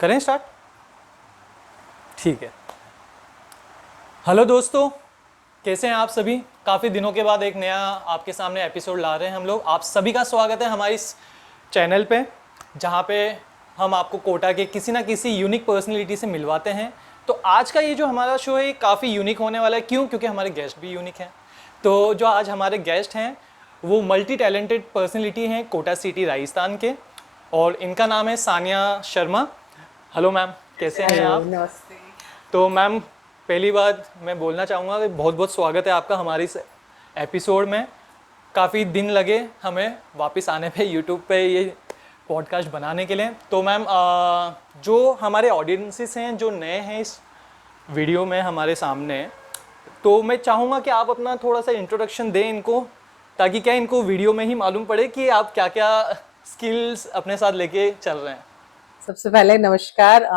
करें स्टार्ट। ठीक है। हेलो दोस्तों, कैसे हैं आप सभी। काफ़ी दिनों के बाद एक नया आपके सामने एपिसोड ला रहे हैं हम लोग। आप सभी का स्वागत है हमारे इस चैनल पे, जहाँ पे हम आपको कोटा के किसी ना किसी यूनिक पर्सनैलिटी से मिलवाते हैं। तो आज का ये जो हमारा शो है ये काफ़ी यूनिक होने वाला है। क्यों? क्योंकि हमारे गेस्ट भी यूनिक हैं। तो जो आज हमारे गेस्ट हैं वो मल्टी टैलेंटेड पर्सनैलिटी हैं कोटा सिटी राजस्थान के, और इनका नाम है सानिया शर्मा। हेलो मैम, कैसे हैं आप? नमस्ते। तो मैम, पहली बात मैं बोलना चाहूँगा कि बहुत बहुत स्वागत है आपका हमारे इस एपिसोड में। काफ़ी दिन लगे हमें वापस आने पे यूट्यूब पे ये पॉडकास्ट बनाने के लिए। तो मैम, जो हमारे ऑडियंसेस हैं जो नए हैं इस वीडियो में हमारे सामने, तो मैं चाहूँगा कि आप अपना थोड़ा सा इंट्रोडक्शन दें इनको, ताकि क्या इनको वीडियो में ही मालूम पड़े कि आप क्या क्या स्किल्स अपने साथ लेके चल रहे हैं। सबसे पहले नमस्कार।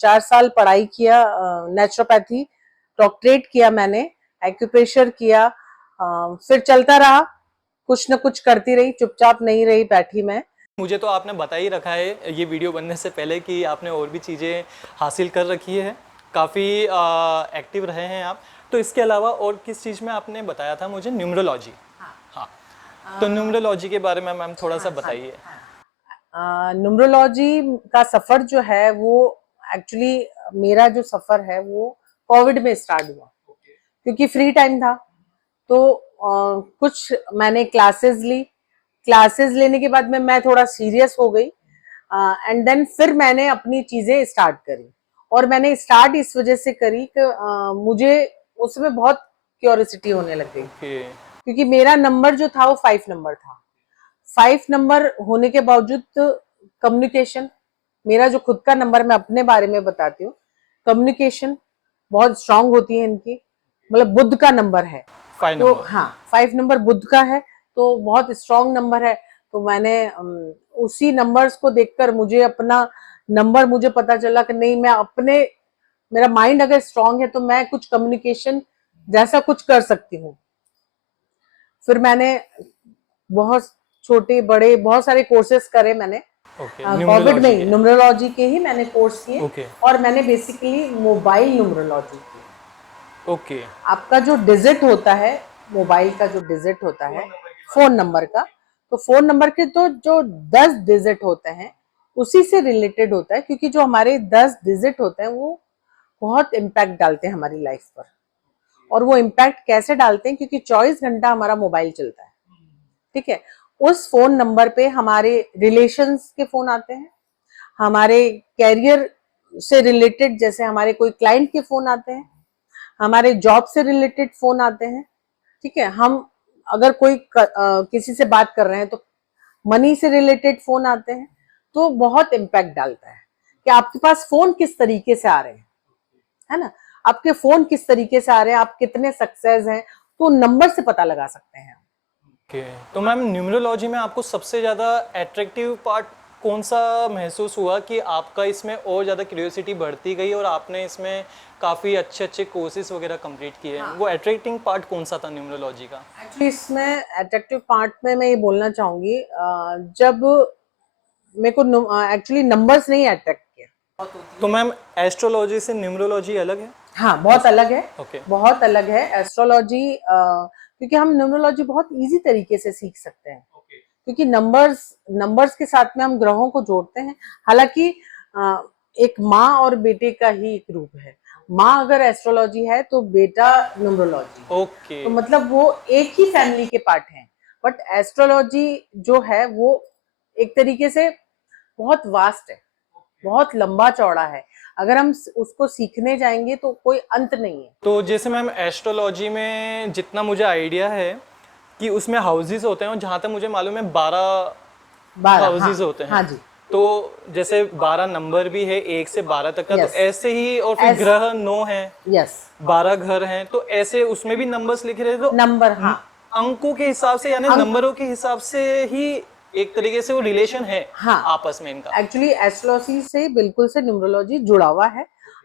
4 साल पढ़ाई किया, नेचुरोपैथी, डॉक्टरेट किया मैंने, एक्यूप्रेशर किया, फिर चलता रहा, कुछ न कुछ करती रही, चुपचाप नहीं रही बैठी मैं। मुझे तो आपने बता ही रखा है ये वीडियो बनने से पहले कि आपने और भी चीज़ें हासिल कर रखी है, काफ़ी एक्टिव रहे हैं आप। तो इसके अलावा और किस चीज़ में आपने बताया था मुझे? न्यूमरोलॉजी। हाँ, तो न्यूमरोलॉजी के बारे में मैम थोड़ा सा बताइए। न्यूमरोलॉजी का सफर जो है वो एक्चुअली, मेरा जो सफर है वो कोविड में स्टार्ट हुआ, क्योंकि फ्री टाइम था। तो कुछ मैंने क्लासेस ली, क्लासेस लेने के बाद में मैं थोड़ा सीरियस हो गई, एंड देन फिर मैंने अपनी चीजें स्टार्ट करी। और मैंने स्टार्ट इस वजह से करी कि मुझे उसमें बहुत क्यूरियोसिटी होने लग गई, ओके। क्योंकि मेरा नंबर जो था वो 5 नंबर था। 5 नंबर होने के बावजूद कम्युनिकेशन, मेरा जो खुद का नंबर, मैं अपने बारे में बताती हूँ, कम्युनिकेशन बहुत स्ट्रांग होती है इनकी, मतलब बुध का नंबर है। 5 तो नंबर। हाँ, 5 नंबर बुध का है, तो बहुत स्ट्रांग नंबर है। तो मैंने उसी नंबर्स को देखकर मुझे अपना नंबर, मुझे पता चला कि नहीं, मैं अपने, मेरा माइंड अगर स्ट्रांग है तो मैं कुछ कम्युनिकेशन जैसा कुछ कर सकती हूँ। फिर मैंने बहुत छोटे बड़े बहुत सारे कोर्सेस करे मैंने, ओके, कोविड में न्यूमरोलॉजी ही के। न्यूमरोलॉजी के ही मैंने कोर्स किए। ओके। और मैंने बेसिकली मोबाइल न्यूमरोलॉजी की। ओके। आपका जो डिजिट होता है, मोबाइल का जो डिजिट होता है फोन नंबर का, तो फोन नंबर के तो जो 10 डिजिट होते हैं उसी से रिलेटेड होता है, क्योंकि जो हमारे 10 डिजिट होते हैं वो बहुत इम्पैक्ट डालते हैं हमारी लाइफ पर। और वो इम्पैक्ट कैसे डालते हैं, क्योंकि 24 घंटा हमारा मोबाइल चलता है, ठीक है। उस फोन नंबर पे हमारे रिलेशंस के फोन आते हैं, हमारे कैरियर से रिलेटेड, जैसे हमारे कोई क्लाइंट के फोन आते हैं, हमारे जॉब से रिलेटेड फोन आते हैं, ठीक है। हम अगर किसी से बात कर रहे हैं तो मनी से रिलेटेड फोन आते हैं। तो बहुत इम्पैक्ट डालता है कि आपके पास फोन किस तरीके से आ रहे हैं, है ना। आपके फोन किस तरीके से आ रहे हैं, आप कितने सक्सेस हैं, तो नंबर से पता लगा सकते हैं। ओके। तो मैम, न्यूमरोलॉजी में आपको सबसे ज़्यादा एट्रैक्टिव पार्ट कौन सा महसूस हुआ कि आपका इसमें और ज़्यादा क्यूरियोसिटी बढ़ती गई और आपने इसमें काफ़ी अच्छे अच्छे कोर्सेज वगैरह कंप्लीट किए हैं? वो एट्रैक्टिंग पार्ट कौन सा था न्यूमरोलॉजी का? एक्चुअली इसमें अट्रैक्टिव पार्ट में मैं ये बोलना चाहूंगी, जब मेरे को एक्चुअली नंबर्स नहीं अट्रैक्ट किया। तो मैम, एस्ट्रोलॉजी से न्यूमरोलॉजी अलग है? हाँ, बहुत अलग है, ओके। बहुत अलग है एस्ट्रोलॉजी, क्योंकि हम न्यूमरोलॉजी बहुत इजी तरीके से सीख सकते हैं, क्योंकि नंबर्स नंबर्स के साथ में हम ग्रहों को जोड़ते हैं। हालांकि एक माँ और बेटे का ही एक रूप है। माँ अगर एस्ट्रोलॉजी है तो बेटा न्यूमरोलॉजी है, ओके। तो मतलब वो एक ही फैमिली के पार्ट हैं। बट एस्ट्रोलॉजी जो है वो एक तरीके से बहुत वास्ट है, बहुत लंबा चौड़ा है। अगर हम उसको सीखने जाएंगे तो कोई अंत नहीं है। तो जैसे मैम एस्ट्रोलॉजी में जितना मुझे आइडिया है कि उसमें हाउसेस होते हैं, और जहाँ तक मुझे मालूम है 12 12, हाउसेस हाँ होते हैं। हाँ जी। तो जैसे 12 नंबर भी है 1 से 12 तक का, तो यस ऐसे ही, और फिर ग्रह 9 है, यस 12 घर हैं, तो ऐसे उसमें भी नंबर्स लिखे रहे, तो नंबर, हाँ अंकों के हिसाब से यानी अंक, नंबरों के हिसाब से ही एक तरीके से वो रिलेशन है हाँ आपस में इनका। एक्चुअली एस्ट्रोलॉजी से बिल्कुल से न्यूमरोलॉजी जुड़ा हुआ है।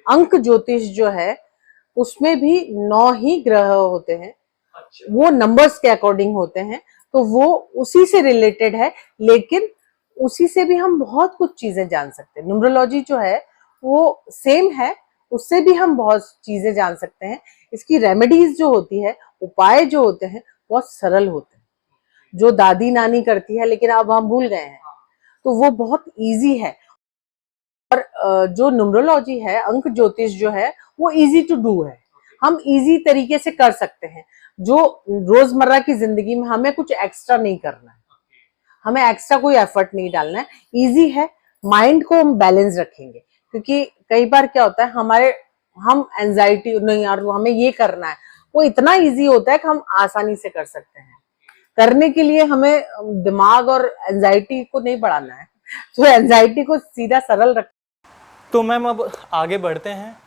अंक ज्योतिष जो है उसमें भी 9 ही ग्रह होते हैं, वो नंबर्स के अकॉर्डिंग होते हैं, तो वो उसी से रिलेटेड है। लेकिन उसी से भी हम बहुत कुछ चीजें जान सकते हैं। न्यूमरोलॉजी जो है वो सेम है, उससे भी हम बहुत चीजें जान सकते हैं। इसकी रेमेडीज जो होती है, उपाय जो होते हैं, बहुत सरल होते हैं, जो दादी नानी करती है लेकिन अब हम भूल गए हैं, तो वो बहुत इजी है। और जो न्यूमरोलॉजी है, अंक ज्योतिष जो है, वो इजी टू डू है, हम इजी तरीके से कर सकते हैं। जो रोजमर्रा की जिंदगी में हमें कुछ एक्स्ट्रा नहीं करना है, हमें एक्स्ट्रा कोई एफर्ट नहीं डालना है, इजी है। माइंड को हम बैलेंस रखेंगे, क्योंकि कई बार क्या होता है हम एंजाइटी नहीं यार वो हमें ये करना है, वो इतना इजी होता है कि हम आसानी से कर सकते हैं। करने के लिए हमें दिमाग और एंजाइटी को नहीं बढ़ाना है, तो एंजाइटी को सीधा सरल रख। तो मैम अब आगे बढ़ते हैं।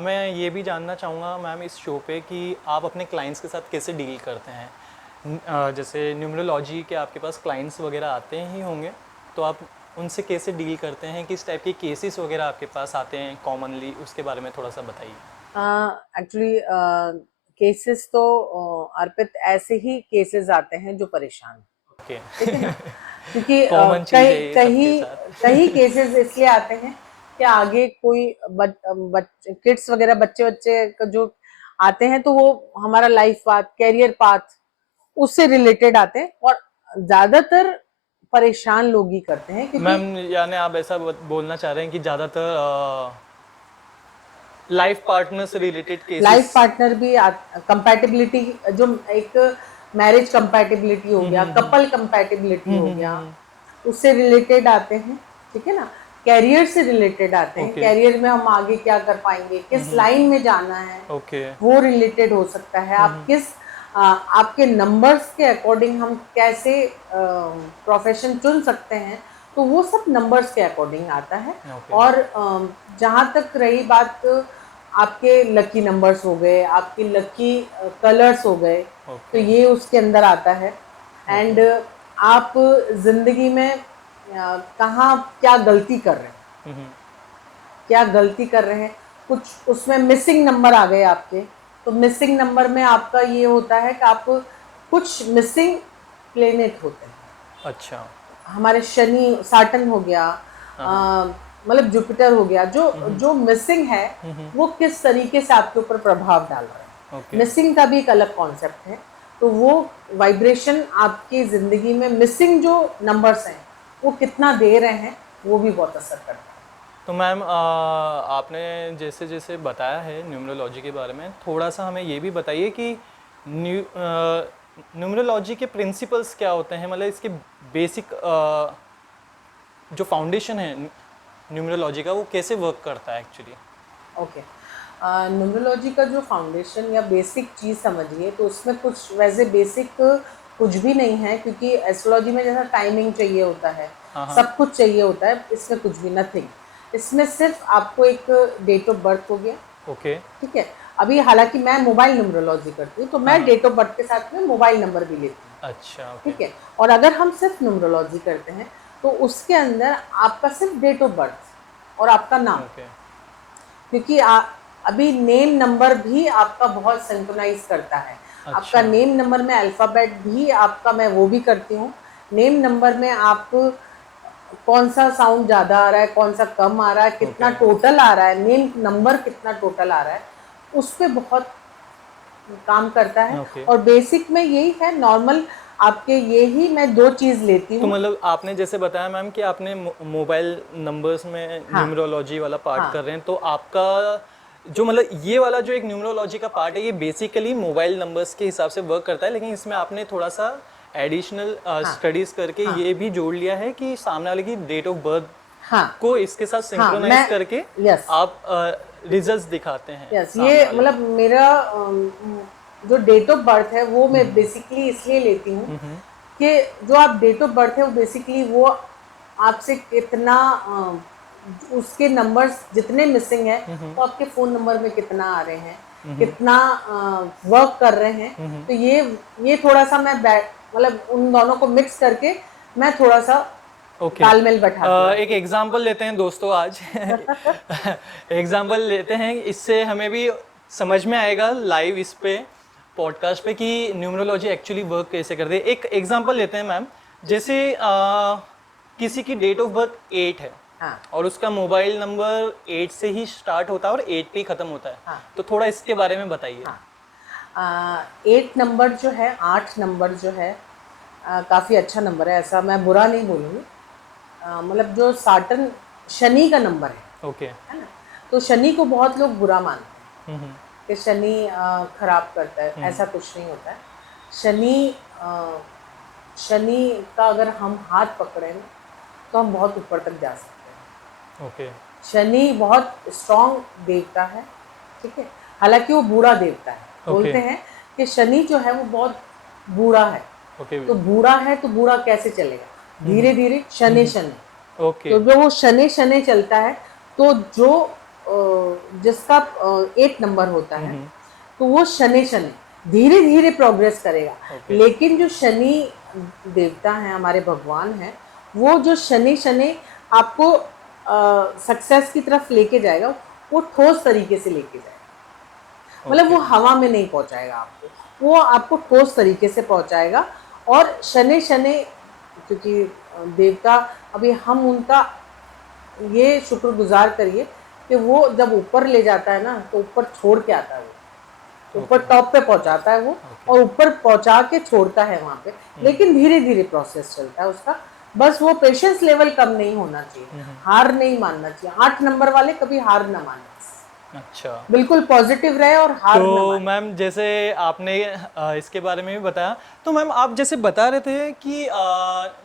मैं ये भी जानना चाहूँगा मैम इस शो पे कि आप अपने क्लाइंट्स के साथ कैसे डील करते हैं। जैसे न्यूमरोलॉजी के आपके पास क्लाइंट्स वगैरह आते ही होंगे, तो आप उनसे कैसे डील करते हैं, किस टाइप के केसेस वगैरह आपके पास आते हैं कॉमनली, उसके बारे में थोड़ा सा बताइए। एक्चुअली केसेस तो अर्पित ऐसे ही केसेस आते हैं जो परेशान, ओके। ठीक है ना, क्योंकि कॉमन चीज़ है ये सबके साथ। कई केसेस इसलिए आते हैं कि आगे कोई किड्स वगैरह बच्चे बच्चे जो आते हैं, तो वो हमारा लाइफ पाथ, कैरियर पाथ, उससे रिलेटेड आते हैं। और ज्यादातर परेशान लोग ही करते हैं, क्योंकि मैम यानी आप ऐसा बोलना चाह रहे हैं कि ज़्यादातर लाइफ पार्टनर से रिलेटेड लाइफ केसेस। पार्टनर भी, कंपैटिबिलिटी, जो एक मैरिज कंपैटिबिलिटी हो गया, कपल कंपैटिबिलिटी हो गया, उससे रिलेटेड आते हैं, ठीक है ना। कैरियर से रिलेटेड आते हैं, ओके। कैरियर में हम आगे क्या कर पाएंगे, किस लाइन में जाना है, ओके। वो रिलेटेड हो सकता है। आप आपके नंबर्स के अकॉर्डिंग हम कैसे प्रोफेशन चुन सकते हैं, तो वो सब नंबर्स के अकॉर्डिंग आता है। ओके। और जहाँ तक रही बात, आपके लकी नंबर्स हो गए, आपके लकी कलर्स हो गए, तो ओके। ये उसके अंदर आता है। एंड आप जिंदगी में कहाँ क्या गलती कर रहे हैं, क्या गलती कर रहे हैं, कुछ उसमें मिसिंग नंबर आ गए आपके, तो मिसिंग नंबर में आपका ये होता है कि आप कुछ मिसिंग प्लेनेट होते हैं। अच्छा। हमारे शनि, साटन हो गया, मतलब जुपिटर हो गया, जो जो मिसिंग है वो किस तरीके से आपके ऊपर प्रभाव डाल रहा है। ओके। मिसिंग का भी एक अलग कॉन्सेप्ट है, तो वो वाइब्रेशन आपकी जिंदगी में मिसिंग जो नंबर्स हैं वो कितना दे रहे हैं, वो भी बहुत असर करता है। तो मैम आपने जैसे जैसे बताया है न्यूमरोलॉजी के बारे में, थोड़ा सा हमें ये भी बताइए कि न्यूमरोलॉजी के प्रिंसिपल्स क्या होते हैं, मतलब इसके बेसिक जो फाउंडेशन है न्यूमरोलॉजी का, वो कैसे वर्क करता है एक्चुअली। ओके, न्यूमरोलॉजी का जो फाउंडेशन या बेसिक चीज़ समझिए, तो उसमें कुछ वैसे बेसिक कुछ भी नहीं है, क्योंकि एस्ट्रोलॉजी में जैसा टाइमिंग चाहिए होता है, सब कुछ चाहिए होता है, इसमें कुछ भी नथिंग। इसमें सिर्फ आपको एक डेट ऑफ बर्थ हो गया, ओके। ठीक है। अभी हालांकि मैं मोबाइल न्यूमरोलॉजी करती हूँ, तो मैं डेट ऑफ बर्थ के साथ में मोबाइल नंबर भी लेती हूँ, अच्छा। ओके। ठीक है। और अगर हम सिर्फ न्यूमरोलॉजी करते हैं, तो उसके अंदर आपका सिर्फ डेट ऑफ बर्थ और आपका नाम, ओके। क्योंकि अभी नेम नंबर भी आपका बहुत सिंक्रोनाइज करता है। अच्छा। आपका नेम नंबर में अल्फ़ाबेट भी आपका, मैं वो भी करती हूँ। नेम नंबर में आप कौन सा साउंड ज़्यादा आ रहा है, कौन सा कम आ रहा है, कितना टोटल आ रहा है, नेम नंबर कितना टोटल आ रहा है, उस पर बहुत काम करता है। ओके। और बेसिक में यही है, नॉर्मल आपके यही मैं दो चीज़ लेती तो हूँ। मतलब आपने जैसे बताया मैम कि आपने मोबाइल नंबर्स में हाँ न्यूमरोलॉजी वाला पार्ट हाँ कर रहे हैं, तो आपका जो मतलब ये वाला जो एक न्यूमरोलॉजी का पार्ट है, ये बेसिकली मोबाइल नंबर्स के हिसाब से वर्क करता है, लेकिन इसमें आपने थोड़ा सा एडिशनल हाँ स्टडीज़ करके हाँ ये भी जोड़ लिया है कि सामने वाले की डेट ऑफ बर्थ हाँ को इसके साथ सिंक्रोनाइज मैं करके यस आप रिजल्ट्स दिखाते हैं यस सामने ये वाले मतलब मेरा जो डेट ऑफ बर्थ है वो मैं बेसिकली इसलिए लेती हूँ कि जो आप डेट ऑफ बर्थ है वो बेसिकली वो आपसे कितना उसके नंबर्स जितने मिसिंग है तो आपके फोन नंबर में कितना आ रहे हैं, कितना वर्क कर रहे हैं। तो ये थोड़ा सा मैं मतलब उन दोनों को मिक्स करके मैं थोड़ा सा ओके तालमेल बैठाती हूँ। एक एग्जांपल लेते हैं दोस्तों आज एग्जांपल लेते हैं, इससे हमें भी समझ में आएगा लाइव इस पे पॉडकास्ट पे कि न्यूमरोलॉजी एक्चुअली वर्क कैसे करती है। एक एग्जांपल लेते हैं मैम, जैसे किसी की डेट ऑफ बर्थ 8 है हाँ और उसका मोबाइल नंबर 8 से ही स्टार्ट होता है और 8 पे ही खत्म होता है, हाँ तो थोड़ा इसके बारे में बताइए। हाँ 8 नंबर जो है, 8 नंबर जो है काफ़ी अच्छा नंबर है, ऐसा मैं बुरा नहीं बोलूँगी। मतलब जो साटन शनि का नंबर ओके। है ना, तो शनि को बहुत लोग बुरा मानते हैं कि शनि खराब करता है, ऐसा कुछ नहीं होता है। शनि शनि का अगर हम हाथ पकड़े ना तो हम बहुत ऊपर तक जा सकते हैं। ओके। शनि बहुत स्ट्रॉन्ग देवता है, ठीक है, हालांकि वो बूढ़ा देवता है। ओके। बोलते हैं कि शनि जो है वो बहुत बूढ़ा है। ओके। तो बूढ़ा है तो बूढ़ा कैसे चलेगा, धीरे धीरे शनि शनि। ओके। तो जो वो शनि शनि चलता है तो जो जिसका 8 नंबर होता है तो वो शनि शनि धीरे धीरे प्रोग्रेस करेगा। ओके। लेकिन जो शनि देवता है, हमारे भगवान है, वो जो शनि शनि आपको सक्सेस की तरफ लेके जाएगा, वो ठोस तरीके से लेके जाएगा। मतलब वो हवा में नहीं पहुंचाएगा आपको, वो आपको ठोस तरीके से पहुंचाएगा। और शनि शनि क्योंकि देवता, अभी हम उनका ये शुक्रगुजार करिए कि वो जब ऊपर ले जाता है ना तो ऊपर छोड़ के आता है, वो ऊपर टॉप पे पहुंचाता है वो, और ऊपर पहुंचा के छोड़ता है वहां पे। लेकिन धीरे धीरे प्रोसेस चलता है उसका, बस वो पेशेंस लेवल कम नहीं होना चाहिए, हार नहीं मानना चाहिए। 8 नंबर वाले कभी हार ना माने, अच्छा, बिल्कुल पॉजिटिव रहे और हार ना तो माने। मैम जैसे आपने इसके बारे में भी बताया, तो मैम आप जैसे बता रहे थे कि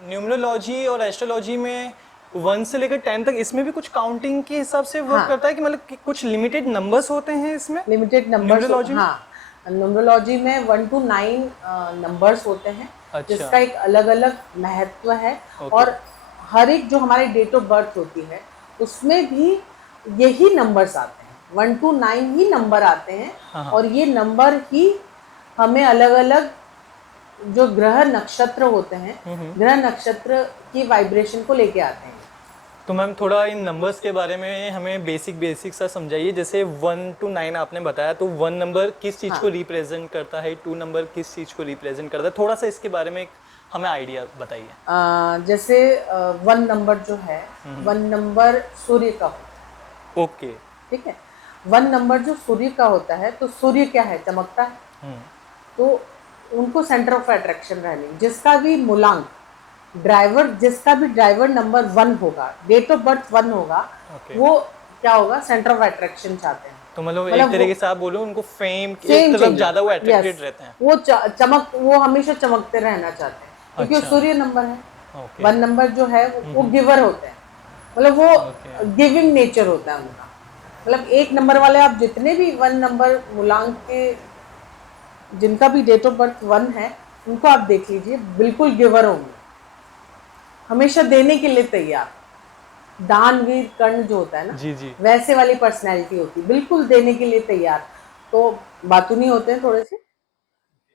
न्यूमरोलॉजी और एस्ट्रोलॉजी में 1 से लेकर 10 तक इसमें भी कुछ काउंटिंग के हिसाब से वर्क हाँ करता है कि मतलब कि कुछ लिमिटेड नंबर्स होते हैं इसमें लिमिटेड नंबर्स, न्यूमरोलॉजी में? हाँ न्यूमरोलॉजी में 1 to 9 नंबर्स होते हैं, अच्छा। जिसका एक अलग अलग महत्व है। ओके। और हर एक जो हमारी डेट ऑफ बर्थ होती है उसमें भी यही नंबर्स आते हैं, 1 to 9 ही नंबर आते हैं। हाँ हाँ। और ये नंबर ही हमें अलग अलग जो ग्रह नक्षत्र होते हैं, ग्रह नक्षत्र की वाइब्रेशन को लेके आते हैं। तो मैम थोड़ा इन नंबर्स के बारे में हमें बेसिक सा समझाइए। जैसे 1 to 9 आपने बताया, तो 1 नंबर किस चीज़ हाँ को रिप्रेजेंट करता है, 2 नंबर किस चीज़ को रिप्रेजेंट करता है, थोड़ा सा इसके बारे में हमें आइडिया बताइए। जैसे 1 नंबर जो है, 1 नंबर सूर्य का होता है, ओके। ठीक है। 1 नंबर जो सूर्य का होता है, तो सूर्य क्या है, चमकता है। तो उनको सेंटर ऑफ अट्रैक्शन रहने, जिसका भी मूलांक ड्राइवर, जिसका भी ड्राइवर नंबर 1 होगा, डेट ऑफ बर्थ 1 होगा, ओके। वो क्या होगा, सेंटर ऑफ अट्रैक्शन चाहते हैं। तो मतलब एक मतलब वो तरीके से आप बोलो उनको फेम की फेम तरफ चाहिए, ज़्यादा वो यस, अट्रैक्टेड रहते हैं। वो चमक, वो हमेशा चमकते रहना चाहते हैं क्योंकि वो अच्छा। सूर्य नंबर है। ओके। 1 नंबर जो है वो गिवर होते हैं, मतलब वो ओके। गिविंग नेचर होता है उनका। मतलब 1 नंबर वाले आप जितने भी 1 नंबर मूलांक के, जिनका भी डेट ऑफ बर्थ 1 है, उनको आप देख लीजिए, बिल्कुल गिवर होंगे, हमेशा देने के लिए तैयार। दानवीर कर्ण जो होता है ना, जी जी। वैसे वाली पर्सनैलिटी होती है, बिल्कुल देने के लिए तैयार। तो बातूनी होते हैं थोड़े से,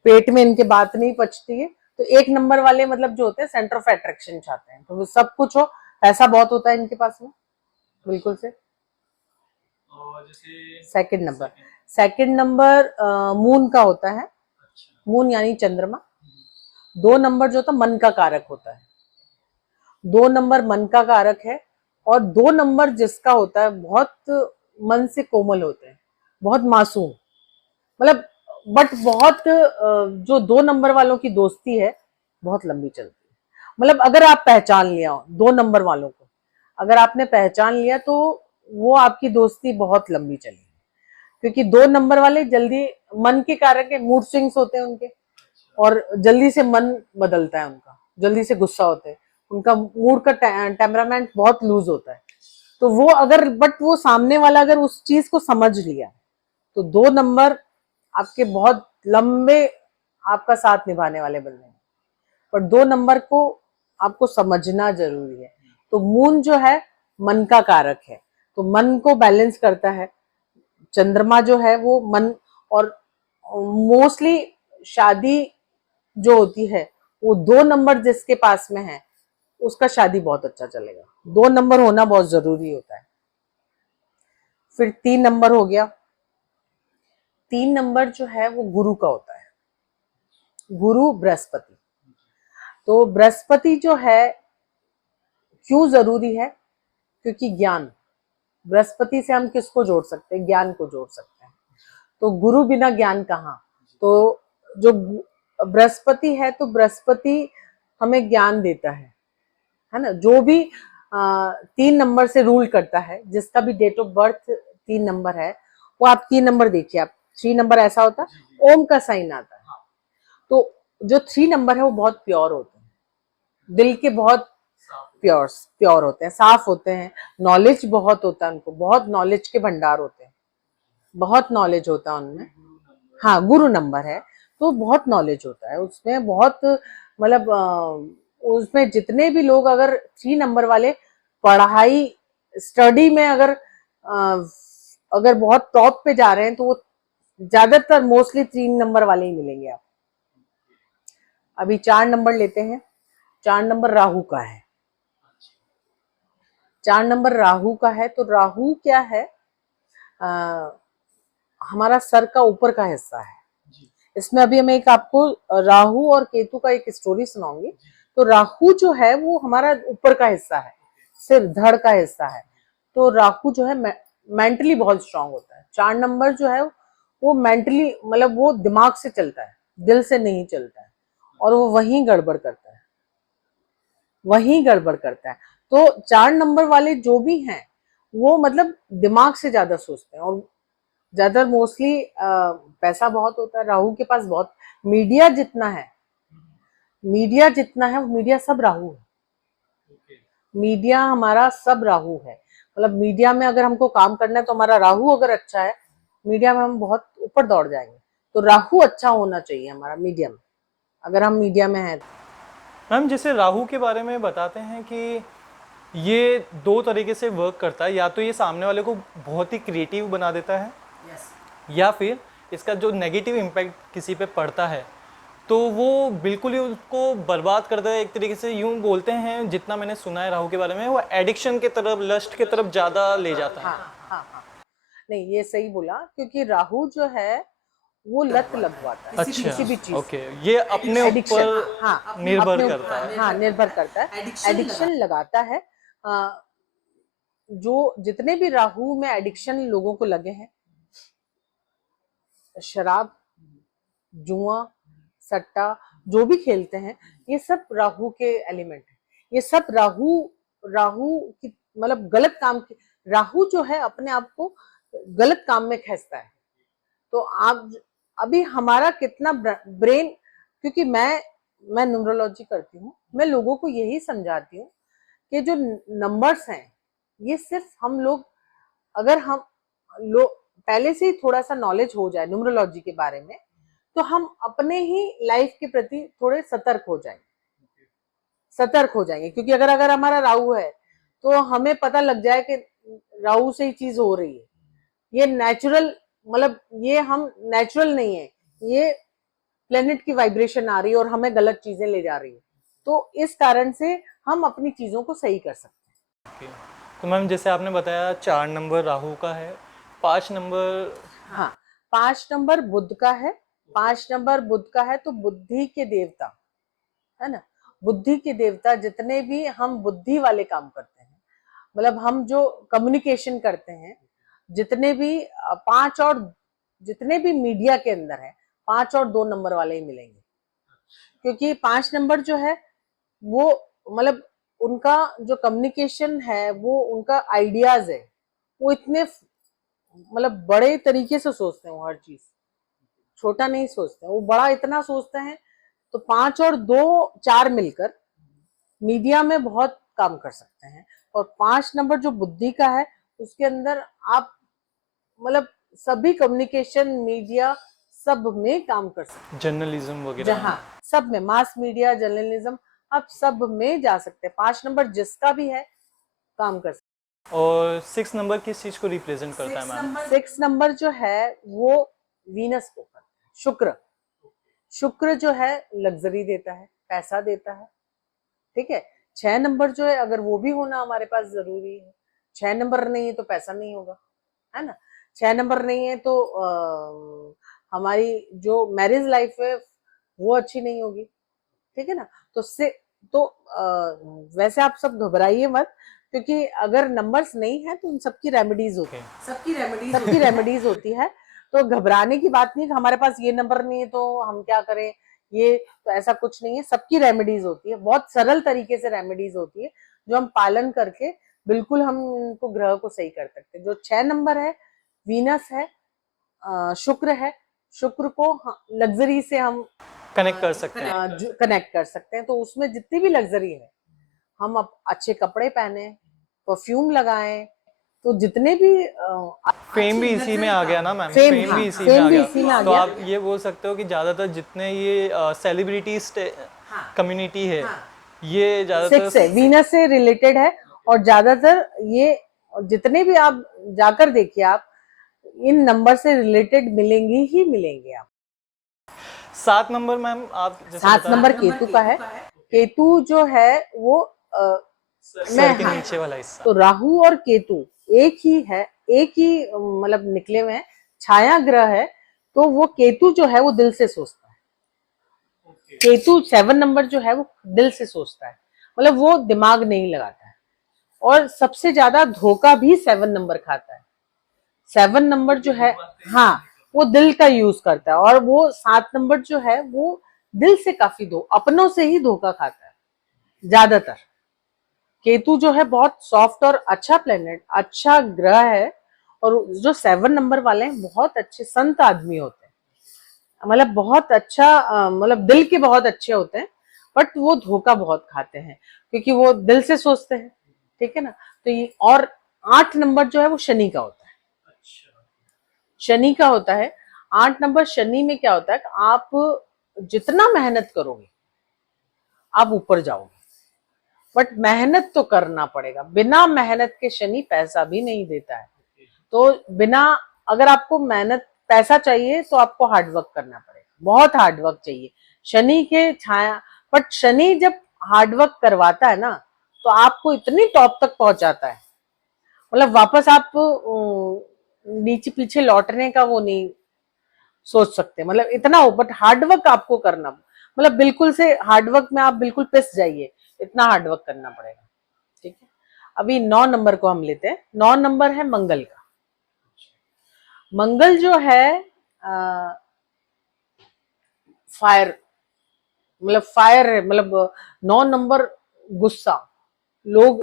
पेट में इनके बात नहीं पचती है। तो 1 नंबर वाले मतलब जो होते हैं सेंटर ऑफ अट्रैक्शन चाहते हैं, तो वो सब कुछ हो, पैसा बहुत होता है इनके पास में, बिल्कुल से। और जैसे second number, second number moon का होता है, मून यानी चंद्रमा। 2 नंबर जो होता है मन का कारक होता है, 2 नंबर मन का कारक है। और 2 नंबर जिसका होता है बहुत मन से कोमल होते हैं, बहुत मासूम, मतलब बट बहुत जो 2 नंबर वालों की दोस्ती है बहुत लंबी चलती है। मतलब अगर आप पहचान लिया हो 2 नंबर वालों को, अगर आपने पहचान लिया तो वो आपकी दोस्ती बहुत लंबी चलेगी। क्योंकि 2 नंबर वाले जल्दी, मन के कारक है, मूड स्विंग्स होते हैं उनके, और जल्दी से मन बदलता है उनका, जल्दी से गुस्सा होते हैं, उनका मूड का टेम्परामेंट बहुत लूज होता है। तो वो अगर बट वो सामने वाला अगर उस चीज को समझ लिया तो 2 नंबर आपके बहुत लंबे आपका साथ निभाने वाले बंदे हैं। पर 2 नंबर को आपको समझना जरूरी है। तो मून जो है मन का कारक है, तो मन को बैलेंस करता है। चंद्रमा जो है वो मन, और मोस्टली शादी जो होती है वो 2 नंबर जिसके पास में है उसका शादी बहुत अच्छा चलेगा। 2 नंबर होना बहुत जरूरी होता है। फिर 3 नंबर हो गया। 3 नंबर जो है वो गुरु का होता है, गुरु बृहस्पति। तो बृहस्पति जो है क्यों जरूरी है? क्योंकि ज्ञान, बृहस्पति से हम किसको जोड़ सकते हैं? ज्ञान को जोड़ सकते हैं। तो गुरु बिना ज्ञान कहाँ? तो जो बृहस्पति है, तो बृहस्पति हमें ज्ञान देता है ना। जो भी 3 नंबर से रूल करता है, जिसका भी डेट ऑफ बर्थ 3 नंबर है, वो आप 3 नंबर देखिए, आप 3 नंबर ऐसा होता है, ओम का साइन आता है। तो जो 3 नंबर है वो बहुत प्योर होते हैं, दिल के बहुत प्योर प्योर होते हैं, साफ होते हैं। नॉलेज बहुत होता है उनको, बहुत नॉलेज के भंडार होते हैं, बहुत नॉलेज होता है उनमें। हाँ, गुरु नंबर है तो बहुत नॉलेज होता है उसमें, बहुत मतलब उसमें जितने भी लोग अगर 3 नंबर वाले पढ़ाई स्टडी में अगर बहुत टॉप पे जा रहे हैं तो वो ज्यादातर मोस्टली 3 नंबर वाले ही मिलेंगे आप। अभी 4 नंबर लेते हैं। 4 नंबर राहु का है। 4 नंबर राहु का है। तो राहु क्या है? आ, हमारा सर का ऊपर का हिस्सा है। इसमें अभी मैं एक आपको राहु और केतु का एक स्टोरी सुनाऊंगी। तो राहु जो है वो हमारा ऊपर का हिस्सा है, सिर धड़ का हिस्सा है। तो राहु जो है मेंटली बहुत स्ट्रांग होता है। 4 नंबर जो है वो मेंटली मतलब वो दिमाग से चलता है, दिल से नहीं चलता है, और वो वहीं गड़बड़ करता है, वहीं गड़बड़ करता है। तो 4 नंबर वाले जो भी हैं वो मतलब दिमाग से ज्यादा सोचते हैं, और ज्यादा मोस्टली पैसा बहुत होता है राहु के पास, बहुत मीडिया जितना है, मीडिया जितना है, मीडिया सब राहु है। मीडिया हमारा सब राहु है। मतलब मीडिया में अगर हमको काम करना है तो हमारा राहु अगर अच्छा है, मीडिया में हम बहुत ऊपर दौड़ जाएंगे। तो राहु अच्छा होना चाहिए हमारा मीडिया में, अगर हम मीडिया में हैं। मैम जैसे राहु के बारे में बताते हैं कि ये दो तरीके से वर्क करता है, या तो ये सामने वाले को बहुत ही क्रिएटिव बना देता है, या फिर इसका जो नेगेटिव इम्पैक्ट किसी पे पड़ता है तो वो बिल्कुल ही उसको बर्बाद कर देता है। एक तरीके से यूं बोलते हैं, जितना मैंने सुना है राहु के बारे में, वो एडिक्शन के तरफ, लस्ट के तरफ ज़्यादा ले जाता है। हाँ हाँ हाँ, नहीं ये सही बोला, क्योंकि राहु जो है वो लत लगवाता है अच्छा, किसी भी चीज ओके, ये अपने एडिक्शन। ऊपर हाँ, निर्भर अपने करता है। हाँ निर्भर करता है, एडिक्शन लगाता है। जो जितने भी राहु में एडिक्शन लोगों को लगे हैं, शराब, जुआ, सट्टा, जो भी खेलते हैं, ये सब राहु के एलिमेंट है। ये सब राहु राहु की मतलब गलत काम की, राहु जो है अपने आप को गलत काम में खींचता है। तो आप अभी हमारा कितना ब्रेन, क्योंकि मैं न्यूमरोलॉजी करती हूँ, मैं लोगों को यही समझाती हूँ कि जो नंबर्स हैं ये सिर्फ हम लोग, अगर हम लोग पहले से ही थोड़ा सा नॉलेज हो जाए न्यूमरोलॉजी के बारे में, तो हम अपने ही लाइफ के प्रति थोड़े सतर्क हो जाएंगे। क्योंकि अगर अगर हमारा राहु है तो हमें पता लग जाए कि राहु से ही चीज हो रही है, ये नेचुरल, मतलब ये हम नेचुरल नहीं है, ये प्लेनेट की वाइब्रेशन आ रही है और हमें गलत चीजें ले जा रही है। तो इस कारण से हम अपनी चीजों को सही कर सकते ओके, तो मैम जैसे आपने बताया 4 नंबर राहु का है, 5 नंबर। हैं। हाँ, 5 नंबर बुध का है। 5 नंबर बुध का है, तो बुद्धि के देवता है ना, बुद्धि के देवता, जितने भी हम बुद्धि वाले काम करते हैं, मतलब हम जो कम्युनिकेशन करते हैं, जितने भी 5 और जितने भी मीडिया के अंदर है, 5 और 2 नंबर वाले ही मिलेंगे। क्योंकि 5 नंबर जो है वो मतलब उनका जो कम्युनिकेशन है, वो उनका आइडियाज है, वो इतने मतलब बड़े तरीके से सोचते हैं, वो हर चीज छोटा नहीं सोचते हैं, वो बड़ा इतना सोचते हैं। तो 5 और 2 4 मिलकर मीडिया में बहुत काम कर सकते हैं। और 5 नंबर जो बुद्धि का है, उसके अंदर आप मतलब सभी कम्युनिकेशन, मीडिया सब में काम कर सकते हैं। जर्नलिज्म वगैरह। जहाँ सब में, मास मीडिया, जर्नलिज्म, आप सब में जा सकते हैं। 5 नंबर जिसका भी है काम कर सकते और 6 नंबर किस चीज को रिप्रेजेंट करता है मैम? हैं। 6 नंबर जो है वो वीनस को करता है, शुक्र। शुक्र जो है लग्जरी देता है, पैसा देता है, ठीक है। 6 नंबर जो है, अगर वो भी होना हमारे पास जरूरी है। 6 नंबर नहीं है तो पैसा नहीं होगा, है ना। 6 नंबर नहीं है तो हमारी जो मैरिज लाइफ है वो अच्छी नहीं होगी, ठीक है ना। तो से तो वैसे आप सब घबराइए मत, क्योंकि अगर नंबर्स नहीं है तो उन सबकी रेमेडीज होती है। सबकी रेमेडीज होती है। तो घबराने की बात नहीं कि हमारे पास ये नंबर नहीं है तो हम क्या करें, ये तो ऐसा कुछ नहीं है। सबकी रेमेडीज होती है, बहुत सरल तरीके से रेमेडीज होती है, जो हम पालन करके बिल्कुल हम इनको, ग्रह को सही कर सकते हैं। जो 6 नंबर है, वीनस है, शुक्र है। शुक्र को लग्जरी से हम कनेक्ट कर सकते हैं। कनेक्ट कर सकते हैं। तो उसमें जितनी भी लग्जरी है, हम अच्छे कपड़े पहने, परफ्यूम लगाएं, तो जितने भी फेम भी इसी में आ गया ना मैम, फेम फेम भी इसी में फेम आ भी गया। इसी में आ तो गया। आप ये बोल सकते हो कि ज़्यादातर जितने ये सेलिब्रिटीज कम्युनिटी है, ये ज़्यादातर 6 है, वीनस से रिलेटेड है। और ज्यादातर ये जितने भी आप जाकर देखिए, आप इन नंबर से रिलेटेड मिलेंगे ही मिलेंगे आप। 7 नंबर मैम, आप जैसे 7 बता नंबर रहे केतु का है। केतु जो है वो सर के नीचे वाला हिस्सा। तो राहु और केतु एक ही है, एक ही मतलब निकले हुए हैं, छाया ग्रह है। तो वो केतु जो है वो दिल से सोचता है। केतु 7 नंबर जो है वो दिल से सोचता है, मतलब वो दिमाग नहीं लगाता है। और सबसे ज्यादा धोखा भी 7 नंबर खाता है। 7 नंबर जो है, हाँ, वो दिल का यूज करता है। और वो 7 नंबर जो है वो दिल से काफी अपनों से ही धोखा खाता है ज्यादातर। केतु जो है बहुत सॉफ्ट और अच्छा प्लेनेट, अच्छा ग्रह है। और जो 7 नंबर वाले हैं बहुत अच्छे संत आदमी होते हैं, मतलब बहुत अच्छा, मतलब दिल के बहुत अच्छे होते हैं। बट वो धोखा बहुत खाते हैं, क्योंकि वो दिल से सोचते हैं, ठीक है ना। तो ये, और 8 नंबर जो है वो शनि का होता है। शनि का होता है 8 नंबर। शनि में क्या होता है कि आप जितना मेहनत करोगे आप ऊपर जाओगे, बट मेहनत तो करना पड़ेगा। बिना मेहनत के शनि पैसा भी नहीं देता है। तो बिना, अगर आपको मेहनत, पैसा चाहिए तो आपको हार्डवर्क करना पड़ेगा, बहुत हार्डवर्क चाहिए। शनि के छाया, बट शनि जब हार्डवर्क करवाता है ना, तो आपको इतनी टॉप तक पहुंचाता है, मतलब वापस आप नीचे पीछे लौटने का वो नहीं सोच सकते, मतलब इतना हो। बट हार्डवर्क आपको करना, मतलब बिल्कुल से हार्डवर्क में आप बिल्कुल पिस जाइए, इतना हार्डवर्क करना पड़ेगा, ठीक है। अभी 9 नंबर को हम लेते हैं। 9 नंबर है मंगल का। मंगल जो है फायर, मतलब फायर है, मतलब 9 नंबर गुस्सा, लोग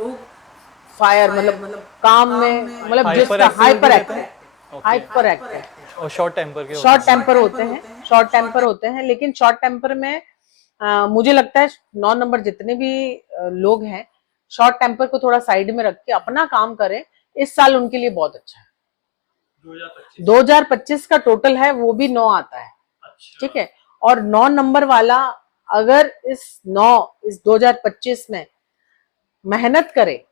फायर, मतलब काम में, मतलब जिसका हाइपर एक्टिव, हाइपर एक्टिव। और शॉर्ट टेम्पर के होते शॉर्ट हैं। टेम्पर होते हैं, शॉर्ट टेम्पर होते हैं। लेकिन शॉर्ट टेम्पर में मुझे लगता है 9 नंबर जितने भी लोग हैं, शॉर्ट टेम्पर को थोड़ा साइड में रख के अपना काम करें। इस साल उनके लिए बहुत अच्छा है। 2025 का टोटल है वो भी 9 आता है, ठीक है। और 9 नंबर वाला अगर इस 2025 में मेहनत करे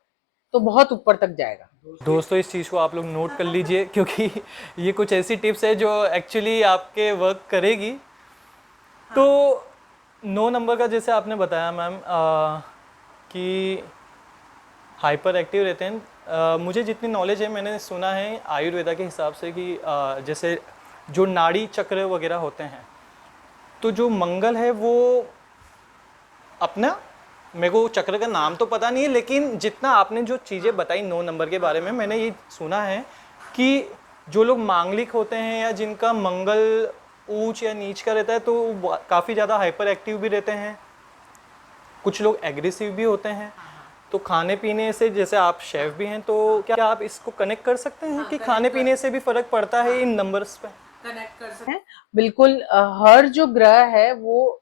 तो बहुत ऊपर तक जाएगा। दोस्तों इस चीज़ को आप लोग नोट कर लीजिए, क्योंकि ये कुछ ऐसी टिप्स है जो एक्चुअली आपके वर्क करेगी। तो 9 नंबर का जैसे आपने बताया मैम कि हाइपर एक्टिव रहते हैं। मुझे जितनी नॉलेज है, मैंने सुना है आयुर्वेदा के हिसाब से कि जैसे जो नाड़ी चक्र वगैरह होते हैं, तो जो मंगल है वो अपना, मेरे को चक्र का नाम तो पता नहीं है, लेकिन जितना आपने जो चीज़ें बताई 9 नंबर के बारे में, मैंने ये सुना है कि जो लोग मांगलिक होते हैं या जिनका मंगल ऊंच या नीच का रहता है, तो काफ़ी ज़्यादा हाइपर एक्टिव भी रहते हैं, कुछ लोग एग्रेसिव भी होते हैं। तो खाने पीने से, जैसे आप शेफ भी हैं, तो क्या आप इसको कनेक्ट कर सकते हैं कि खाने पीने से भी फर्क पड़ता है इन नंबर्स पे? कनेक्ट कर सकते हैं बिल्कुल। हर जो ग्रह है वो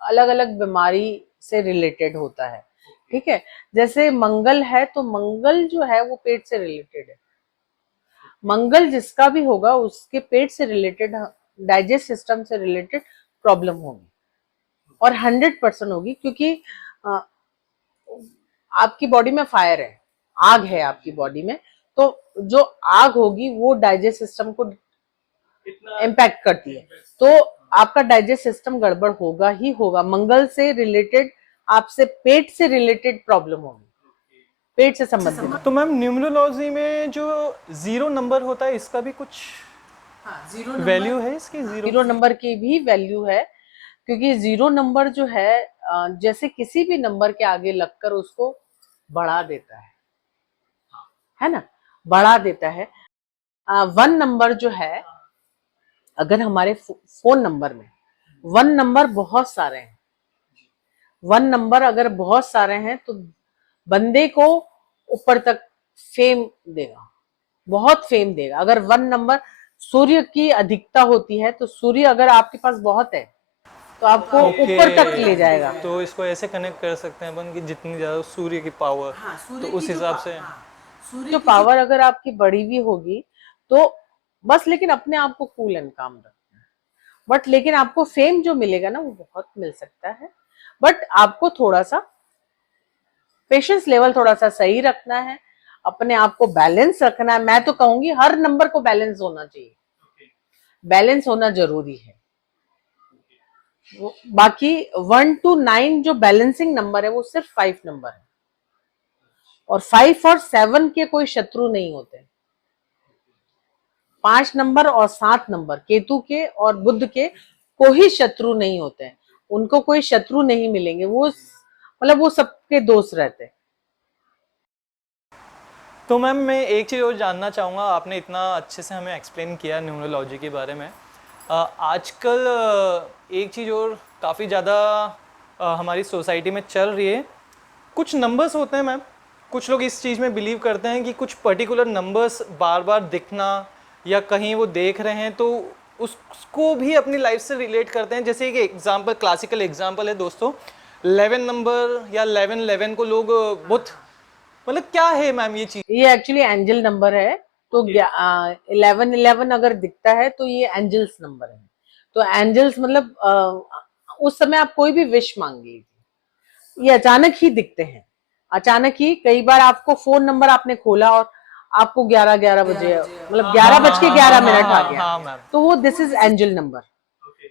अलग अलग बीमारी से रिलेटेड होता है। ठीक है। जैसे मंगल है तो मंगल जो है वो पेट से रिलेटेड है। मंगल जिसका भी होगा उसके पेट से रिलेटेड, डाइजेस्ट सिस्टम से रिलेटेड प्रॉब्लम होगी, और 100% होगी, क्योंकि अ, आपकी बॉडी में फायर है, आग है आपकी बॉडी में, तो जो आग होगी वो डाइजेस्ट सिस्टम को इम्पैक्ट करती है, तो आपका डाइजेस्ट सिस्टम गड़बड़ होगा ही होगा। मंगल से रिलेटेड आपसे पेट से रिलेटेड प्रॉब्लम होगी, पेट से संबंधित। तो मैम न्यूमरोलॉजी में जो 0 नंबर होता है इसका भी कुछ वैल्यू है इसकी? जीरो नंबर की भी वैल्यू है, क्योंकि जीरो नंबर जो है जैसे किसी भी नंबर के आगे लगकर उसको बढ़ा देता है ना, बढ़ा देता है। 1 नंबर जो है, अगर हमारे फोन नंबर में 1 नंबर बहुत सारे हैं, 1 नंबर अगर बहुत सारे हैं तो बंदे को ऊपर तक फेम देगा, बहुत फेम देगा। अगर 1 नंबर, सूर्य की अधिकता होती है, तो सूर्य अगर आपके पास बहुत है तो आपको ऊपर तक ले जाएगा। तो इसको ऐसे कनेक्ट कर सकते हैं अपन कि जितनी ज्यादा सूर्य की पावर, तो उस हिसाब से जो पावर अगर आपकी बड़ी भी होगी तो बस, लेकिन अपने आप को कूल एंड काम रखना है। बट लेकिन आपको फेम जो मिलेगा ना वो बहुत मिल सकता है, बट आपको थोड़ा सा पेशेंस लेवल थोड़ा सा सही रखना है, अपने आप को बैलेंस रखना है। मैं तो कहूंगी हर नंबर को बैलेंस होना चाहिए, बैलेंस होना जरूरी है। बाकी 1 to 9 जो बैलेंसिंग नंबर है वो सिर्फ 5 नंबर है, और 5 और 7 के कोई शत्रु नहीं होते। 5 नंबर और 7 नंबर केतु के और बुध के कोई शत्रु नहीं होते हैं, उनको कोई शत्रु नहीं मिलेंगे, वो मतलब वो सबके दोस्त रहते हैं। तो मैम मैं एक चीज़ और जानना चाहूँगा, आपने इतना अच्छे से हमें एक्सप्लेन किया न्यूमरोलॉजी के बारे में। आजकल एक चीज़ और काफ़ी ज़्यादा हमारी सोसाइटी में चल रही है, कुछ नंबर्स होते हैं मैम, कुछ लोग इस चीज़ में बिलीव करते हैं कि कुछ पर्टिकुलर नंबर्स बार बार दिखना या कहीं वो देख रहे हैं तो उसको भी अपनी लाइफ से रिलेट करते हैं। जैसे एक एग्जांपल, क्लासिकल एग्जांपल है दोस्तों, 11 नंबर या 11 को लोग बहुत, मतलब क्या है मैम ये चीज़? ये एक्चुअली एंजल नंबर है, तो 11 अगर दिखता है तो ये एंजल्स नंबर है। तो एंजल्स मतलब उस समय आप कोई भी विश मांग लीजिए, ये अचानक ही दिखते हैं, अचानक ही। कई बार आपको फोन नंबर आपने खोला और आपको 11 बजे, मतलब 11:11 आ गया, हाँ मैम। तो वो दिस इज एंजल नंबर।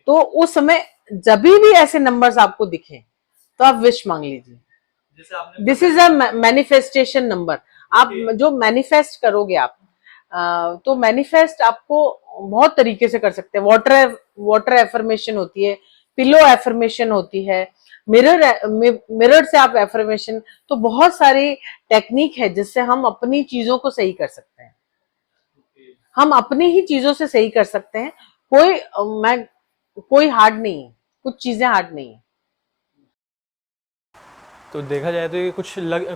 तो उस समय जब भी ऐसे नंबर्स आपको दिखे तो आप विश मांग लीजिए। This is a manifestation number. आप जो मैनिफेस्ट करोगे आप, तो मैनिफेस्ट आपको बहुत तरीके से कर सकते हैं। वाटर एफर्मेशन होती है, पिलो एफर्मेशन होती है, मिरर से आप एफर्मेशन, तो बहुत सारी टेक्निक है जिससे हम अपनी चीजों को सही कर सकते हैं, हम अपनी ही चीजों से सही कर सकते हैं। कोई हार्ड नहीं है, कुछ चीजें हार्ड नहीं है। तो देखा जाए तो ये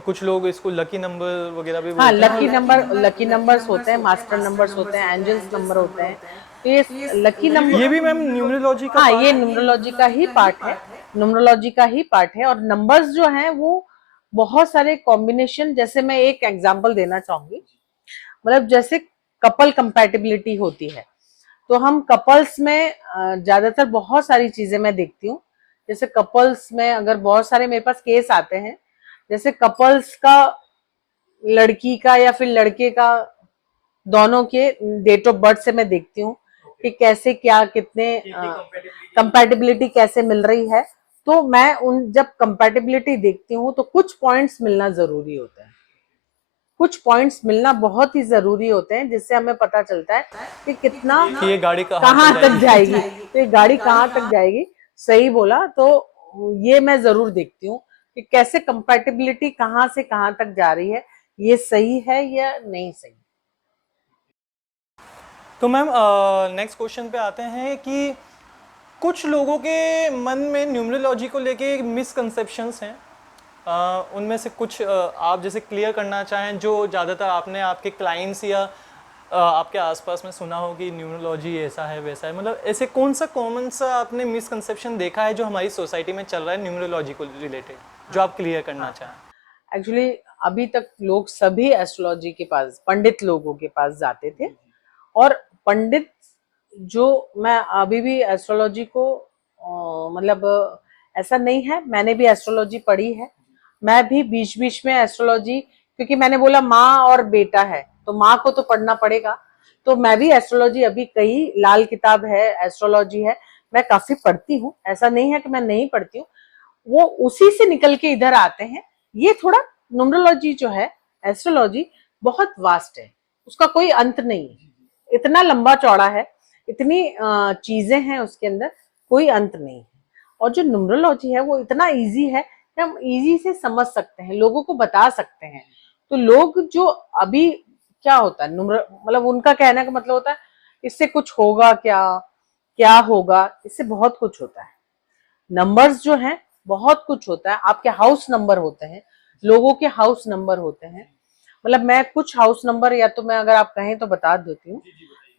कुछ लोग इसको लकी नंबर वगैरह भी हाँ, बोलते हैं। लकी नंबर्स होते हैं, मास्टर नंबर्स होते हैं, एंजल्स नंबर होते हैं। तो ये लकी नंबर, ये भी मैम न्यूमरोलॉजी का हाँ, पार्ट ये है? न्यूमरोलॉजी का ही पार्ट है, न्यूमरोलॉजी का ही पार्ट है। और नंबर्स जो हैं वो बहुत सारे कॉम्बिनेशन, जैसे मैं एक एग्जांपल देना चाहूंगी, मतलब जैसे कपल कंपैटिबिलिटी होती है, तो हम कपल्स में ज्यादातर बहुत सारी चीजें मैं देखती हूँ। जैसे कपल्स में अगर बहुत सारे मेरे पास केस आते हैं, जैसे कपल्स का, लड़की का या फिर लड़के का, दोनों के डेट ऑफ बर्थ से मैं देखती हूँ कि कैसे क्या कितने कंपैटिबिलिटी कैसे मिल रही है। तो मैं उन जब कंपैटिबिलिटी देखती हूँ तो कुछ पॉइंट्स मिलना जरूरी होता है, कुछ पॉइंट्स मिलना बहुत ही जरूरी होते हैं, जिससे हमें पता चलता है कि कितना कि ये गाड़ी कहाँ तक जाएगी, तो ये गाड़ी कहाँ तक जाएगी। सही बोला। तो ये मैं जरूर देखती हूँ कि कैसे कंपैटिबिलिटी कहाँ से कहाँ तक जा रही है, ये सही है या नहीं सही। तो मैम नेक्स्ट क्वेश्चन पे आते हैं कि कुछ लोगों के मन में न्यूमरोलॉजी को लेके मिसकंसेप्शंस हैं, उनमें से कुछ आप जैसे क्लियर करना चाहें, जो ज़्यादातर आपने आपके क्लाइंट्स या आपके आसपास में सुना हो कि न्यूमरोलॉजी ऐसा है वैसा है, मतलब ऐसे कौन सा कॉमन सा आपने मिसकंसेप्शन देखा है जो हमारी सोसाइटी में चल रहा है न्यूमरोलॉजी को रिलेटेड, जो आप क्लियर करना चाहें? एक्चुअली अभी तक लोग सभी एस्ट्रोलॉजी के पास, पंडित लोगों के पास जाते थे, और पंडित जो, मैं अभी भी एस्ट्रोलॉजी को मतलब ऐसा नहीं है, मैंने भी एस्ट्रोलॉजी पढ़ी है, मैं भी बीच बीच में एस्ट्रोलॉजी, क्योंकि मैंने बोला माँ और बेटा है तो माँ को तो पढ़ना पड़ेगा, तो मैं भी एस्ट्रोलॉजी, अभी कई लाल किताब है एस्ट्रोलॉजी है, मैं काफी पढ़ती हूँ, ऐसा नहीं है कि मैं नहीं पढ़ती हूँ, वो उसी से निकल के इधर आते हैं। ये थोड़ा न्यूमरोलॉजी जो है, एस्ट्रोलॉजी बहुत वास्ट है, उसका कोई अंत नहीं है, इतना लंबा चौड़ा है, इतनी चीजें हैं उसके अंदर, कोई अंत नहीं है। और जो न्यूमरोलॉजी है वो इतना इजी है कि हम इजी से समझ सकते हैं, लोगों को बता सकते हैं। तो लोग जो अभी, क्या होता है मतलब उनका कहने का मतलब होता है इससे कुछ होगा क्या, क्या होगा, इससे बहुत कुछ होता है। नंबर्स जो हैं बहुत कुछ होता है, आपके हाउस नंबर होते हैं, लोगों के हाउस नंबर होते हैं, मतलब मैं कुछ हाउस नंबर, या तो मैं अगर आप कहें तो बता देती हूँ।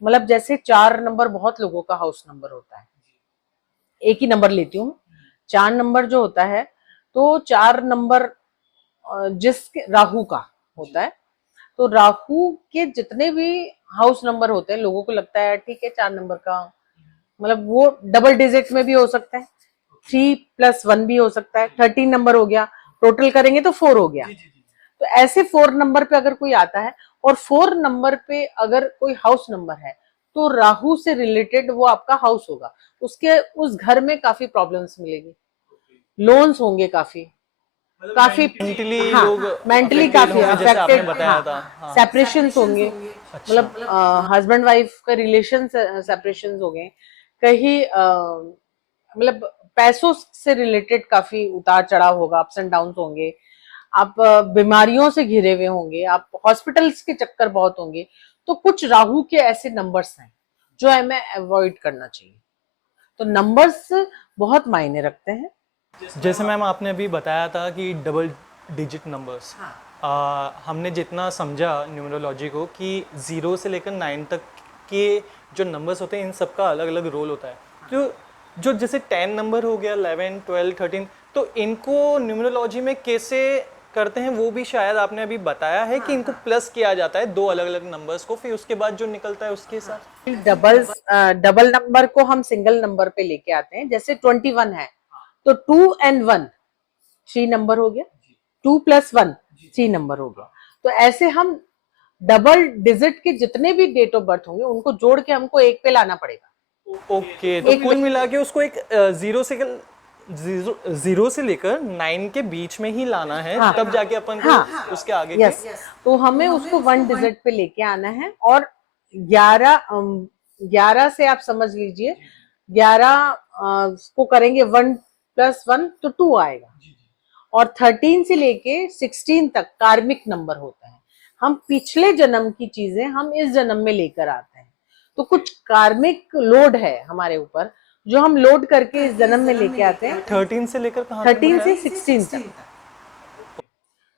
मतलब जैसे 4 नंबर बहुत लोगों का हाउस नंबर होता है, एक ही नंबर लेती हूँ। 4 नंबर जो होता है, तो 4 नंबर जिसके राहु का होता है, तो राहु के जितने भी हाउस नंबर होते हैं, लोगों को लगता है ठीक है 4 नंबर का, मतलब वो डबल डिजिट में भी हो सकता है, 3+1 भी हो सकता है, 13 नंबर हो गया, टोटल करेंगे तो 4 हो गया। तो ऐसे 4 नंबर पे अगर कोई आता है, और 4 नंबर पे अगर कोई हाउस नंबर है, तो राहु से रिलेटेड वो आपका हाउस होगा, उसके उस घर में काफी प्रॉब्लम्स मिलेगी, लोन्स होंगे काफी, काफी, मेंटली हाँ, लोग मेंटली अफेक्टेड काफी होंगे जैसे आपने अफेक्टेड, बताया हाँ, था। हाँ। सेपरेशंस होंगे, अच्छा। मतलब हस्बैंड वाइफ का रिलेशन सेपरेशंस हो गए, कहीं मतलब पैसों से रिलेटेड काफी उतार चढ़ाव होगा, अप्स एंड डाउन होंगे, आप बीमारियों से घिरे हुए होंगे, आप हॉस्पिटल्स के चक्कर बहुत होंगे। तो कुछ राहु के ऐसे नंबर्स हैं जो हमें अवॉइड करना चाहिए। तो नंबर्स बहुत मायने रखते हैं। जैसे मैम आपने अभी बताया था कि डबल डिजिट नंबर्स, हमने जितना समझा न्यूमरोलॉजी को कि 0 से लेकर 9 तक के जो नंबर्स होते हैं इन सबका अलग अलग रोल होता है। तो जो जैसे 10 नंबर हो गया, 11, 12, 13, तो इनको न्यूमरोलॉजी में कैसे करते हैं वो भी शायद आपने अभी बताया है कि इनको प्लस किया जाता है दो अलग अलग नंबर्स को, फिर उसके बाद जो निकलता है उसके साथ। डबल नंबर को हम सिंगल नंबर पे लेके आते हैं, जैसे 21 है तो 2 and 1 3 नंबर हो गया, 2+1 3 नंबर हो गया। तो ऐसे हम डबल डिजिट के जितने भी डेट ऑफ बर्थ होंगे उनको जोड़ के हमको एक पे लाना पड़ेगा। ओके, तो एक कुल मिला के उसको एक जीरो से लेकर 9 के बीच में ही लाना है, हाँ, तब जाके अपन को हाँ, उसके आगे यस, तो हमें उसको 1 डिजिट पे लेके आना है, और 11 से आप समझ लीजिए, 11 को करेंगे 1+1 तो 2 आएगा, और 13 से लेके 16 तक कार्मिक नंबर होता है। हम पिछले जन्म की चीजें हम इस जन्म में लेकर आते हैं, तो कुछ कार्मिक लोड है हमारे ऊपर जो हम लोड करके इस जन्म में लेके आते हैं। 13 से लेकर कहाँ तक 13 से बताया? 16 तक,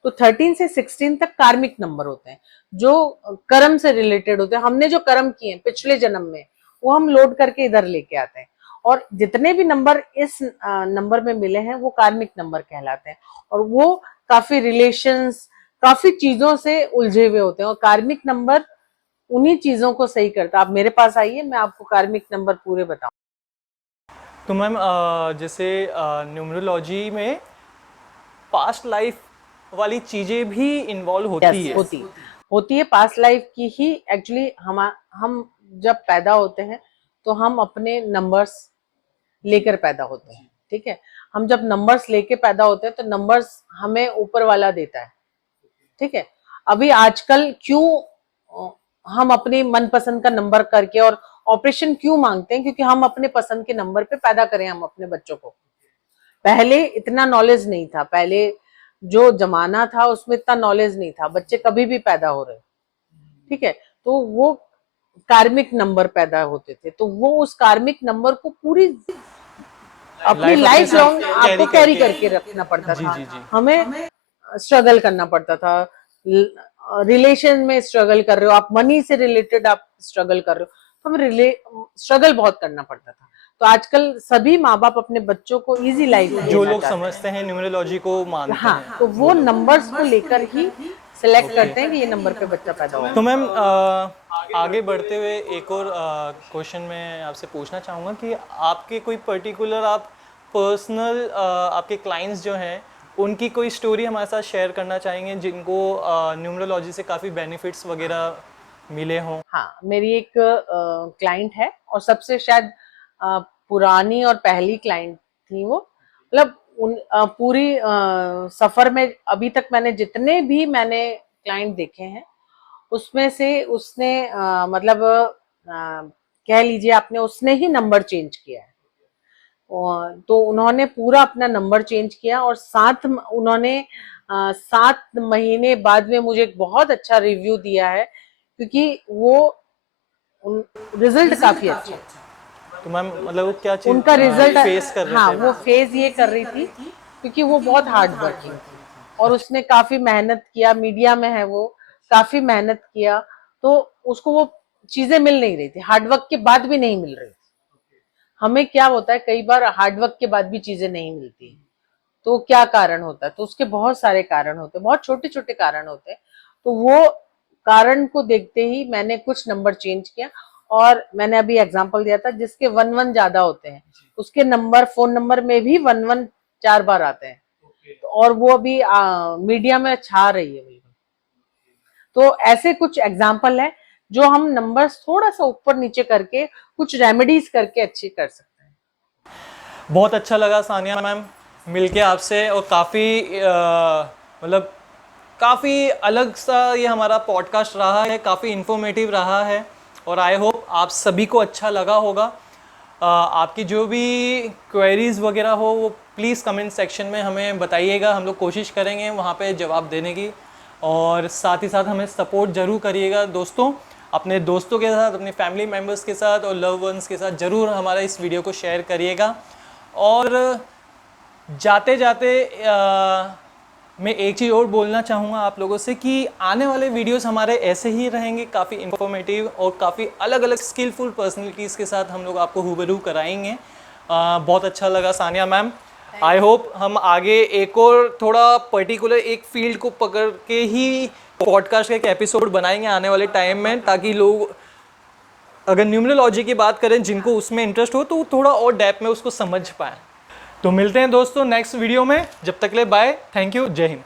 तो 13 से 16 तक कार्मिक नंबर होते हैं जो कर्म से रिलेटेड होते हैं, हमने जो कर्म किए हैं पिछले जन्म में वो हम लोड करके इधर लेके आते हैं, और जितने भी नंबर इस नंबर में मिले हैं वो कार्मिक नंबर कहलाते हैं, और वो काफी रिलेशंस, काफी चीजों से उलझे हुए होते हैं, और कार्मिक नंबर उन्हीं चीजों को सही करता है। आप मेरे पास आइए, मैं आपको कार्मिक नंबर पूरे बताऊं। तो मैम जैसे न्यूमरोलॉजी में पास्ट लाइफ वाली चीजें भी इन्वॉल्व होती यस, है। होती है पास्ट लाइफ की ही। एक्चुअली हम जब पैदा होते हैं तो हम अपने नंबर्स लेकर पैदा होते हैं, ठीक है, हम जब नंबर्स लेके पैदा होते हैं तो नंबर्स हमें ऊपर वाला देता है, ठीक है। अभी आजकल क्यों हम अपनी मनपसंद का नंबर करके और ऑपरेशन क्यों मांगते हैं, क्योंकि हम अपने पसंद के नंबर पे पैदा करें हम अपने बच्चों को। पहले इतना नॉलेज नहीं था, पहले जो जमाना था उसमें इतना नॉलेज नहीं था, बच्चे कभी भी पैदा हो रहे, ठीक है, तो वो कार्मिक नंबर पैदा होते थे, तो वो उस कार्मिक नंबर को पूरी अपनी लाइफ लॉन्ग आपको कैरी करके रखना पड़ता जी था, जी जी। हमें स्ट्रगल करना पड़ता था, रिलेशन में स्ट्रगल कर रहे हो आप, मनी से रिलेटेड आप स्ट्रगल कर रहे हो, तो हमें स्ट्रगल बहुत करना पड़ता था। तो आजकल सभी माँ बाप अपने बच्चों को इजी लाइफ जो लोग समझते हैं न्यूमरोलॉजी को मानते हाँ, हैं तो वो नंबर्स को लेकर ही सिलेक्ट ओके। करते हैं कि ये नंबर पे बच्चा पैदा होगा। तो मैम आगे बढ़ते हुए एक और क्वेश्चन मैं आपसे पूछना चाहूँगा कि आपके कोई पर्टिकुलर आप पर्सनल आपके क्लाइंट्स जो हैं उनकी कोई स्टोरी हमारे साथ शेयर करना चाहेंगे जिनको न्यूमरोलॉजी से काफ़ी बेनिफिट्स वगैरह मिले हों? हाँ, मेरी एक क्लाइंट है और सबसे शायद पुरानी और पहली क्लाइंट थी वो। मतलब पूरी सफर में अभी तक जितने भी मैंने क्लाइंट देखे हैं उसमें से उसने मतलब कह लीजिए आपने उसने ही नंबर चेंज किया है। तो उन्होंने पूरा अपना नंबर चेंज किया और उन्होंने 7 महीने बाद में मुझे एक बहुत अच्छा रिव्यू दिया है, क्योंकि वो रिजल्ट काफी अच्छा है तो मैम मतलब वो क्या चीज़ उनका रिजल्ट। फेस कर रहे हाँ, थे? वो फेज ये कर रही थी क्योंकि वो बहुत हार्ड वर्किंग थी और उसने काफी मेहनत किया, मीडिया में है वो, काफी मेहनत किया, तो उसको वो चीजें मिल नहीं रही थी, हार्डवर्क के बाद भी नहीं मिल रही थी। हमें क्या होता है कई बार हार्डवर्क के बाद भी चीजें नहीं मिलती, तो क्या कारण होता है? तो उसके बहुत सारे कारण होते हैं, बहुत छोटे छोटे कारण होते हैं। तो वो कारण को देखते ही मैंने कुछ नंबर चेंज किया और मैंने अभी एग्जांपल दिया था जिसके 1-1 ज्यादा होते हैं उसके नंबर, फोन नंबर में भी 1-1 4 बार आते हैं। तो और वो अभी मीडिया में छा रही है बिल्कुल। तो ऐसे कुछ एग्जाम्पल है जो हम नंबर्स थोड़ा सा ऊपर नीचे करके कुछ रेमेडीज करके अच्छी कर सकते हैं। बहुत अच्छा लगा सानिया मैम मिलके आपसे और काफ़ी मतलब काफ़ी अलग सा ये हमारा पॉडकास्ट रहा है, काफ़ी इन्फॉर्मेटिव रहा है और आई होप आप सभी को अच्छा लगा होगा। आपकी जो भी क्वेरीज़ वगैरह हो वो प्लीज़ कमेंट सेक्शन में हमें बताइएगा, हम लोग कोशिश करेंगे वहाँ पे जवाब देने की। और साथ ही साथ हमें सपोर्ट ज़रूर करिएगा दोस्तों, अपने दोस्तों के साथ, अपने फैमिली मेम्बर्स के साथ और लव वंस के साथ ज़रूर हमारा इस वीडियो को शेयर करिएगा। और जाते जाते मैं एक चीज़ और बोलना चाहूँगा आप लोगों से कि आने वाले वीडियोस हमारे ऐसे ही रहेंगे, काफ़ी इन्फॉर्मेटिव और काफ़ी अलग अलग स्किलफुल पर्सनैलिटीज़ के साथ हम लोग आपको रूबरू कराएंगे। बहुत अच्छा लगा सानिया मैम। आई होप हम आगे एक और थोड़ा पर्टिकुलर एक फील्ड को पकड़ के ही पॉडकास्ट का एक एपिसोड बनाएंगे आने वाले टाइम में, ताकि लोग अगर न्यूमरोलॉजी की बात करें जिनको उसमें इंटरेस्ट हो तो थोड़ा और डेप्थ में उसको समझ पाएँ। तो मिलते हैं दोस्तों नेक्स्ट वीडियो में, जब तक ले बाय, थैंक यू, जय हिंद।